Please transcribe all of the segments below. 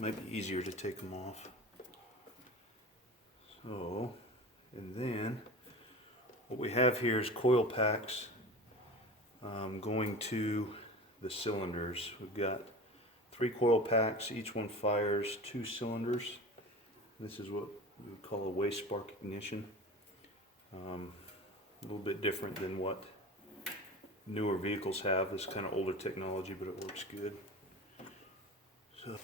Might be easier to take them off. So, and then what we have here is coil packs going to the cylinders. We've got 3 coil packs, each one fires 2 cylinders. This is what we would call a waste spark ignition. A little bit different than what newer vehicles have. This kind of older technology, but it works good. So.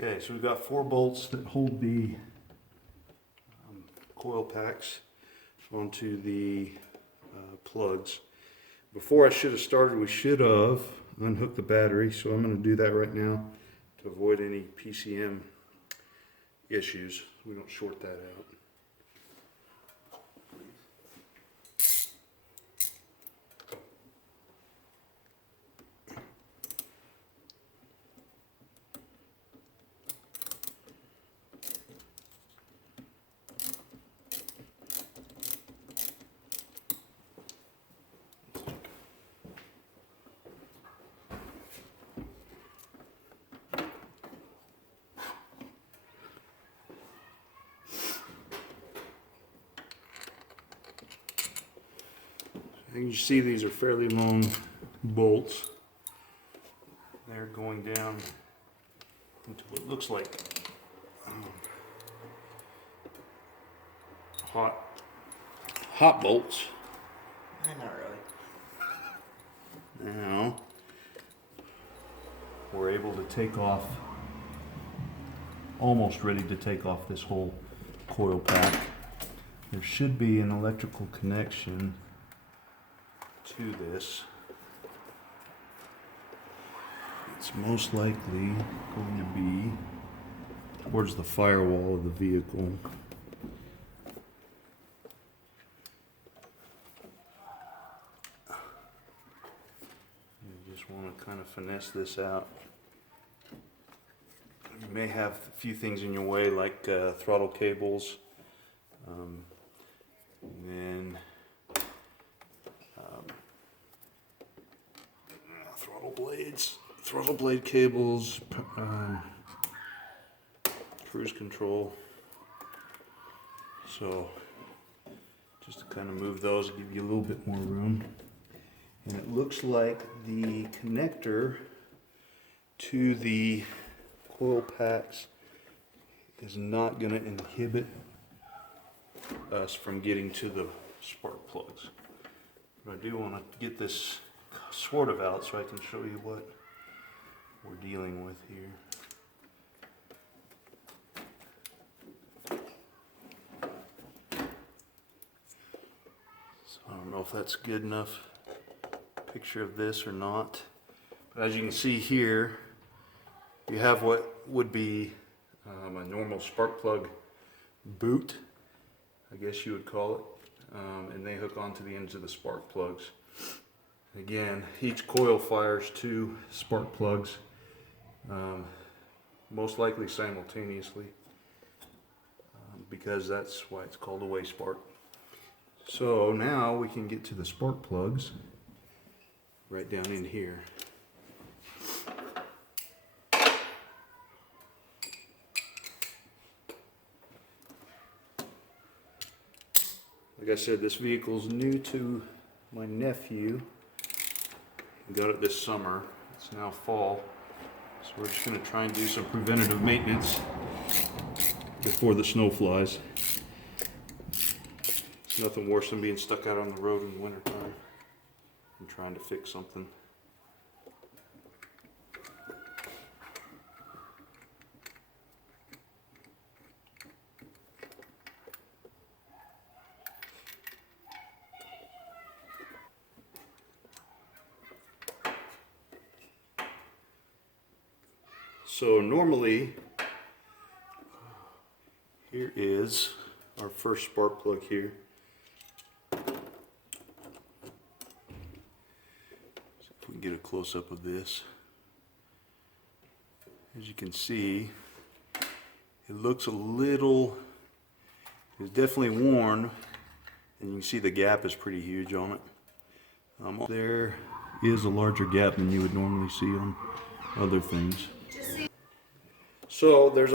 Okay, so we've got 4 bolts that hold the coil packs onto the plugs. Before I should have started, we should have unhooked the battery, so I'm going to do that right now to avoid any PCM issues. We don't short that out. And you see these are fairly long bolts. They're going down into what looks like hot bolts. Not really. Now we're able to take off, almost ready to take off this whole coil pack. There should be an electrical connection to this. It's most likely going to be towards the firewall of the vehicle. You just want to kind of finesse this out. You may have a few things in your way, like throttle cables, and then throttle blade cables, cruise control. So just to kind of move those, give you a little bit more room. And it looks like the connector to the coil packs is not going to inhibit us from getting to the spark plugs. But I do want to get this sort of out so I can show you what we're dealing with here. So I don't know if that's a good enough picture of this or not. But as you can see here, you have what would be a normal spark plug boot, I guess you would call it, and they hook onto the ends of the spark plugs. Again, each coil fires 2 spark plugs, most likely simultaneously, because that's why it's called a way spark. So now we can get to the spark plugs right down in here. Like I said, this vehicle's new to my nephew. He got it this summer. It's now fall. So we're just going to try and do some preventative maintenance before the snow flies. It's nothing worse than being stuck out on the road in the wintertime and trying to fix something. So normally, here is our first spark plug here. So if we can get a close-up of this. As you can see, it looks a little, it's definitely worn, and you can see the gap is pretty huge on it. There is a larger gap than you would normally see on other things. So there's